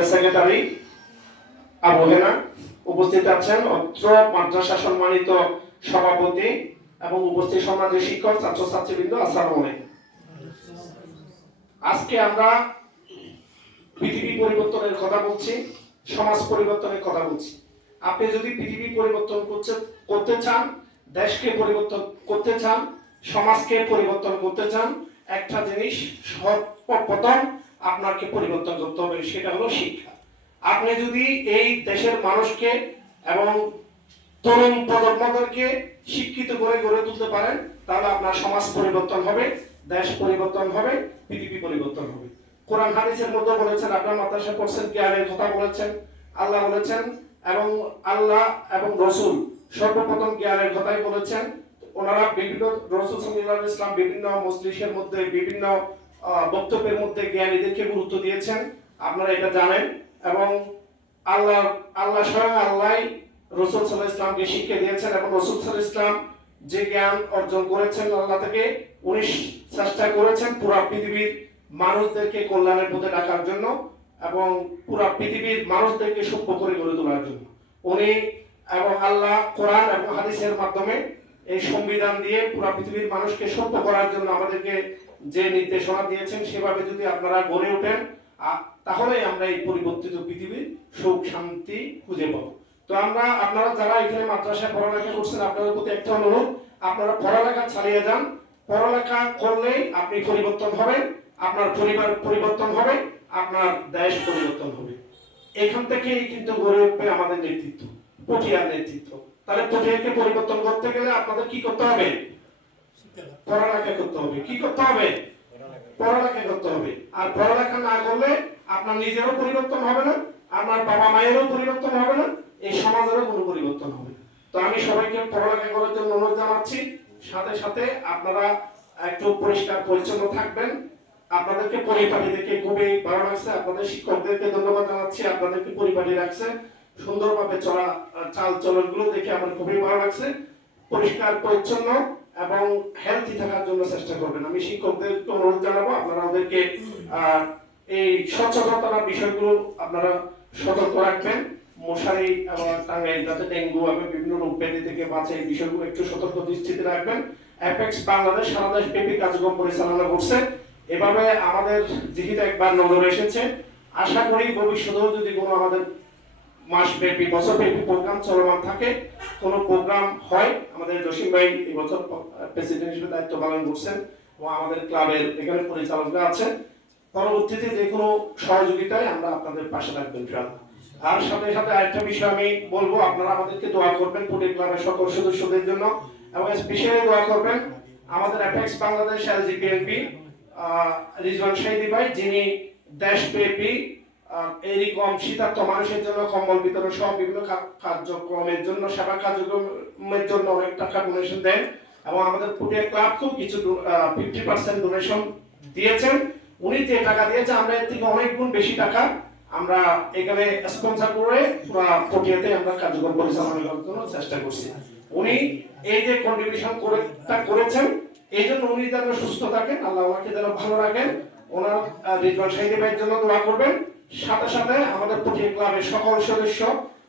ক্লাবের সেক্রেটারি আবু হেনা, উপস্থিত আছেন অত্র মাদ্রাসা সম্মানিত সভাপতি এবং উপস্থিত সম্মানিত শিক্ষক, ছাত্রছাত্রীবৃন্দ, আসসালামু আলাইকুম। আজকে আমরা পৃথিবী পরিবর্তনের কথা বলছি, সমাজ পরিবর্তনের কথা বলছি। আপনি যদি পৃথিবী পরিবর্তন করতে চান, দেশকে পরিবর্তন করতে চান, সমাজকে পরিবর্তন করতে চান, একটা জিনিস সর্বপ্রথম আপনাকে পরিবর্তন করতে হবে, সেটা হলো শিক্ষা। আপনি যদি এই দেশের মানুষকে এবং তরুণ প্রজন্মদেরকে শিক্ষিত করে গড়ে তুলতে পারেন, তাহলে আপনার সমাজ পরিবর্তন হবে, দেশ পরিবর্তন হবে, পৃথিবী পরিবর্তন হবে। কোরআন হাদিসের মধ্যে বলেছেন, আপনার মাদ্রাসা পড়ছেন, জ্ঞানের কথা বলেছেন, আল্লাহ বলেছেন এবং আল্লাহ এবং রসুল সর্বপ্রথম জ্ঞানের কথাই বলেছেন। ওনারা বিভিন্ন রসুল সাল্লাল্লাহু আলাইহি ওয়াসাল্লাম বিভিন্ন মজলিসের মধ্যে বিভিন্ন বক্তব্যের মধ্যে জ্ঞানীদেরকে গুরুত্ব দিয়েছেন, আপনারা এটা জানেন। এবং আল্লাহ স্বয়ং আল্লাহ রসুল সাল্লাল্লাহু আলাইহি ওয়াসাল্লামকে শিক্ষা দিয়েছেন এবং রসুল সাল্লাল্লাহু আলাইহি ওয়াসাল্লাম যে জ্ঞান অর্জন করেছেন আল্লাহ থেকে, উনি চেষ্টা করেছেন পুরো পৃথিবীর মানুষদেরকে কল্যাণের পথে ডাকার জন্য এবং পুরো পৃথিবীর মানুষদেরকে সভ্য করে গড়ে তোলার জন্য। উনি এবং আল্লাহ কোরআন এবং হাদিসের মাধ্যমে এই সংবিধান দিয়ে পুরো পৃথিবীর মানুষকে সভ্য করার জন্য আমাদেরকে যে নির্দেশনা দিয়েছেন, সেভাবে যদি আপনারা গড়ে ওঠেন, তাহলে আমরা এই পরিবর্তিত পৃথিবীর সুখ শান্তি খুঁজে পাবো। তো আপনারা যারা এখানে মাদ্রাসায় পড়ালেখা করছেন, আপনাদের প্রতি একটা অনুরোধ, আপনারা পড়ালেখা চালিয়ে যান। পড়ালেখা করলেই আপনি পরিবর্তন হবেন, আপনার পরিবার পরিবর্তন হবে, আপনার দেশ পরিবর্তন হবে। এখান থেকেই কিন্তু গড়ে উঠবে আমাদের নেতৃত্ব, পটিয়ার নেতৃত্ব। তাহলে পটিয়াকে পরিবর্তন করতে গেলে আপনাদের কি করতে হবে? পড়ালেখা করতে হবে। কি করতে হবে? পড়ালেখা করতে হবে। আর পড়ালেখা না করলে আপনার নিজেরও পরিবর্তন হবে না, আপনার বাবা মায়েরও পরিবর্তন হবে না, এই সমাজেরও কোনো পরিবর্তন হবে। তো আমি সবাইকে পড়ালেখা করার জন্য অনুরোধ জানাচ্ছি। সাথে সাথে আপনারা একটু পরিষ্কার পরিচ্ছন্ন থাকবেন। আপনাদেরকে পরিপাটি দেখে খুবই ভালো লাগছে, আপনাদের শিক্ষকদেরকে ধন্যবাদ জানাচ্ছি, আপনাদেরকে পরিপাটি রাখছে, সুন্দরভাবে চলা চাল চলনগুলো দেখে আমার খুবই ভালো লাগছে। পরিষ্কার পরিচ্ছন্ন এবং হেলথি থাকার জন্য চেষ্টা করবেন। আমি শিক্ষকদেরকে অনুরোধ জানাবো, আপনারা ওদেরকে এই সচেতনতার বিষয়গুলো আপনারা সতর্ক রাখবেন। মশারি এবং টাঙ্গাইল যাতে ডেঙ্গু এবং বিভিন্ন রোগ ব্যাধি থেকে বাঁচে, এই বিষয়গুলো একটু সতর্ক দৃষ্টিতে রাখবেন। অ্যাপেক্স বাংলাদেশ সারা দেশ ব্যাপী কার্যক্রম পরিচালনা করছে। এভাবে আমাদের যেহেতু একবার নজরে এসেছে, আশা করি ভবিষ্যতেও যদি কোনো আমাদের মাসব্যাপী বছরব্যাপী প্রোগ্রাম চলমান থাকে, কোনো প্রোগ্রাম হয়, আমাদের জসিম ভাই এই বছর প্রেসিডেন্ট হিসেবে দায়িত্ব পালন করছেন এবং আমাদের ক্লাবের এখানে পরিচালকরা আছেন, পরবর্তীতে যে কোনো সহযোগিতায় আমরা আপনাদের পাশে থাকবেন। আর সাথে সাথে আরেকটা বিষয় আমি বলবো, আপনারা আমাদেরকে দোয়া করবেন পটিয়া ক্লাবের সকল সদস্যদের জন্য এবং স্পেশালি দোয়া করবেন আমাদের অ্যাপেক্স বাংলাদেশ এলজিবিএনপি রিজওয়ান শাহিদি ভাই, যিনি দেশব্যাপী এরকম শীতার্থ মানুষের জন্য কম্বল বিতরণ সহ বিভিন্ন কার্যক্রমের জন্য, সেবা কার্যক্রমের জন্য অনেক টাকা ডোনেশন দেন এবং আমাদের পটিয়া ক্লাবকেও কিছু 50% ডোনেশন দিয়েছেন। উনি যে টাকা দিয়েছে, আমরা এর থেকে অনেক গুণ বেশি টাকা আমরা এখানে স্পন্সর করে পুরো পটিয়াতে আমরা কার্যক্রম পরিচালনা করার জন্য চেষ্টা করছি। উনি এই যে কন্ট্রিবিউশন করেছেন, এই জন্য উনি যেন সুস্থ থাকেন, আল্লাহ ওনাকে যেন ভালো রাখেন। ওনার রিজওয়ান শাহিদি ভাইয়ের জন্য দোয়া করবেন। সাথে সাথে আমাদের পটিয়া ক্লাবের সকল সদস্য,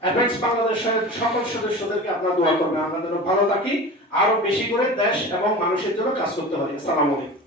অ্যাপেক্স বাংলাদেশের সকল সদস্যদেরকে আপনারা দোয়া করবেন, আমরা যেন ভালো থাকি, আরো বেশি করে দেশ এবং মানুষের জন্য কাজ করতে পারি। আসসালামু আলাইকুম।